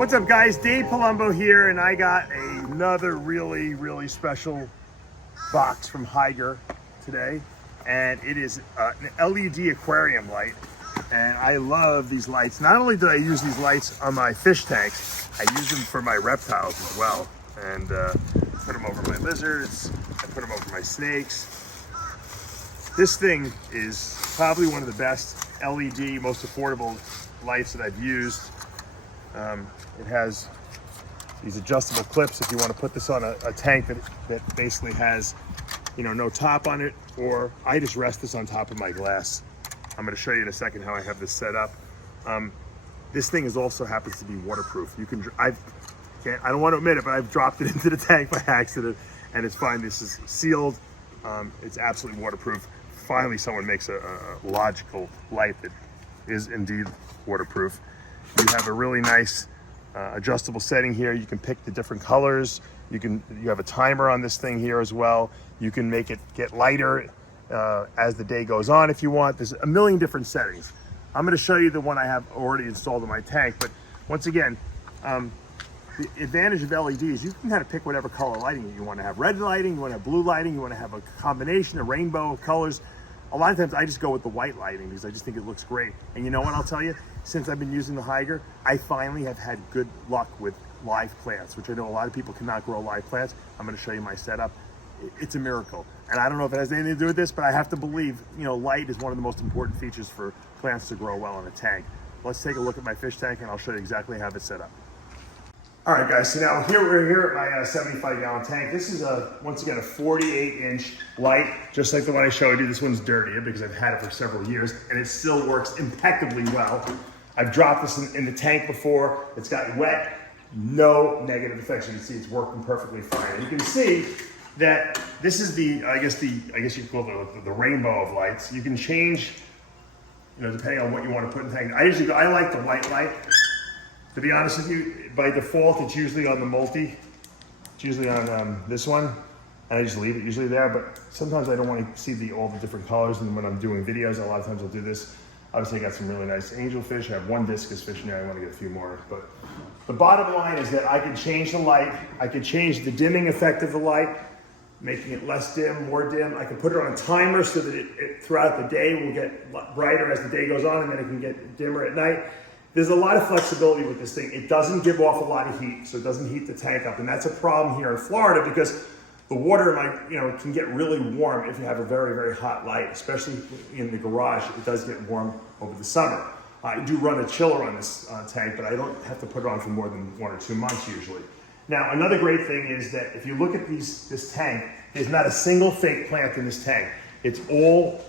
What's up guys, Dave Palumbo here, and I got another really special box from Hygger today, and it is an LED aquarium light. And I love these lights. Not only do I use these lights on my fish tanks, I use them for my reptiles as well. And put them over my lizards, I put them over my snakes. This thing is probably one of the best LED, most affordable lights that I've used. It has these adjustable clips if you want to put this on a tank that basically has, you know, no top on it, or I just rest this on top of my glass. I'm going to show you in a second how I have this set up. This thing also happens to be waterproof. I don't want to admit it, but I've dropped it into the tank by accident, and it's fine. This is sealed. It's absolutely waterproof. Finally, someone makes a logical light that is indeed waterproof. You have a really nice adjustable setting here. You can pick the different colors. You have a timer on this thing here as well. You can make it get lighter as the day goes on if you want. There's a million different settings. I'm going to show you the one I have already installed in my tank, but once again, the advantage of LEDs, you can kind of pick whatever color lighting you want to have. Red lighting, you want to have blue lighting, you want to have a combination, a rainbow of colors. A lot of times I just go with the white lighting because I just think it looks great. And you know what, I'll tell you, since I've been using the Hygger, I finally have had good luck with live plants, which I know a lot of people cannot grow live plants. I'm going to show you my setup. It's a miracle. And I don't know if it has anything to do with this, but I have to believe, you know, light is one of the most important features for plants to grow well in a tank. Let's take a look at my fish tank and I'll show you exactly how it's set up. All right guys, so now we're here at my 75-gallon tank. This is once again a 48-inch light, just like the one I showed you. This one's dirtier because I've had it for several years and it still works impeccably well. I've dropped this in the tank before. It's gotten wet, no negative effects. You can see it's working perfectly fine. And you can see that this is I guess you could call it the rainbow of lights. You can change, you know, depending on what you want to put in the tank. I like the white light. To be honest with you, by default, it's usually on the multi. It's usually on this one, and I just leave it usually there, but sometimes I don't want to see all the different colors, and when I'm doing videos, a lot of times I'll do this. Obviously, I got some really nice angelfish. I have one discus fish in there. I want to get a few more, but the bottom line is that I can change the light. I can change the dimming effect of the light, making it less dim, more dim. I can put it on a timer so that it throughout the day will get brighter as the day goes on, and then it can get dimmer at night. There's a lot of flexibility with this thing. It doesn't give off a lot of heat, so it doesn't heat the tank up. And that's a problem here in Florida because the water can get really warm if you have a very hot light, especially in the garage. It does get warm over the summer. I do run a chiller on this tank, but I don't have to put it on for more than 1 or 2 months usually. Now, another great thing is that if you look at this tank, there's not a single fake plant in this tank. It's all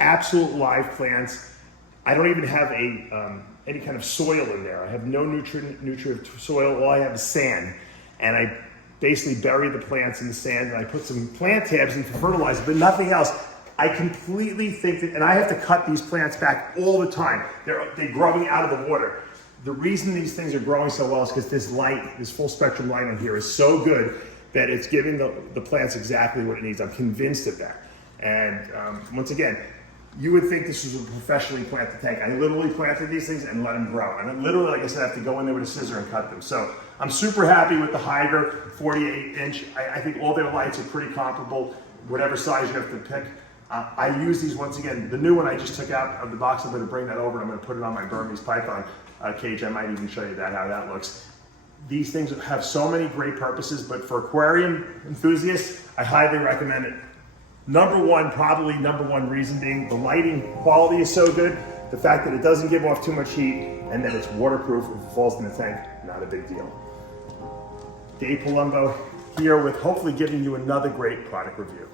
absolute live plants. I don't even have any kind of soil in there. I have no nutrient soil. All I have is sand. And I basically bury the plants in the sand, and I put some plant tabs in for fertilizer, but nothing else. I completely think that, and I have to cut these plants back all the time. They're growing out of the water. The reason these things are growing so well is because this light, this full spectrum light on here is so good that it's giving the plants exactly what it needs. I'm convinced of that. And once again, you would think this was a professionally planted tank. I literally planted these things and let them grow. And I literally, like I said, I have to go in there with a scissor and cut them. So I'm super happy with the Hygger 48-inch. I think all their lights are pretty comparable, whatever size you have to pick. I use these once again. The new one I just took out of the box. I'm going to bring that over. I'm going to put it on my Burmese python cage. I might even show you how that looks. These things have so many great purposes, but for aquarium enthusiasts, I highly recommend it. Probably number one reason being the lighting quality is so good, the fact that it doesn't give off too much heat, and that it's waterproof. If it falls in the tank, not a big deal. Dave Palumbo here with hopefully giving you another great product review.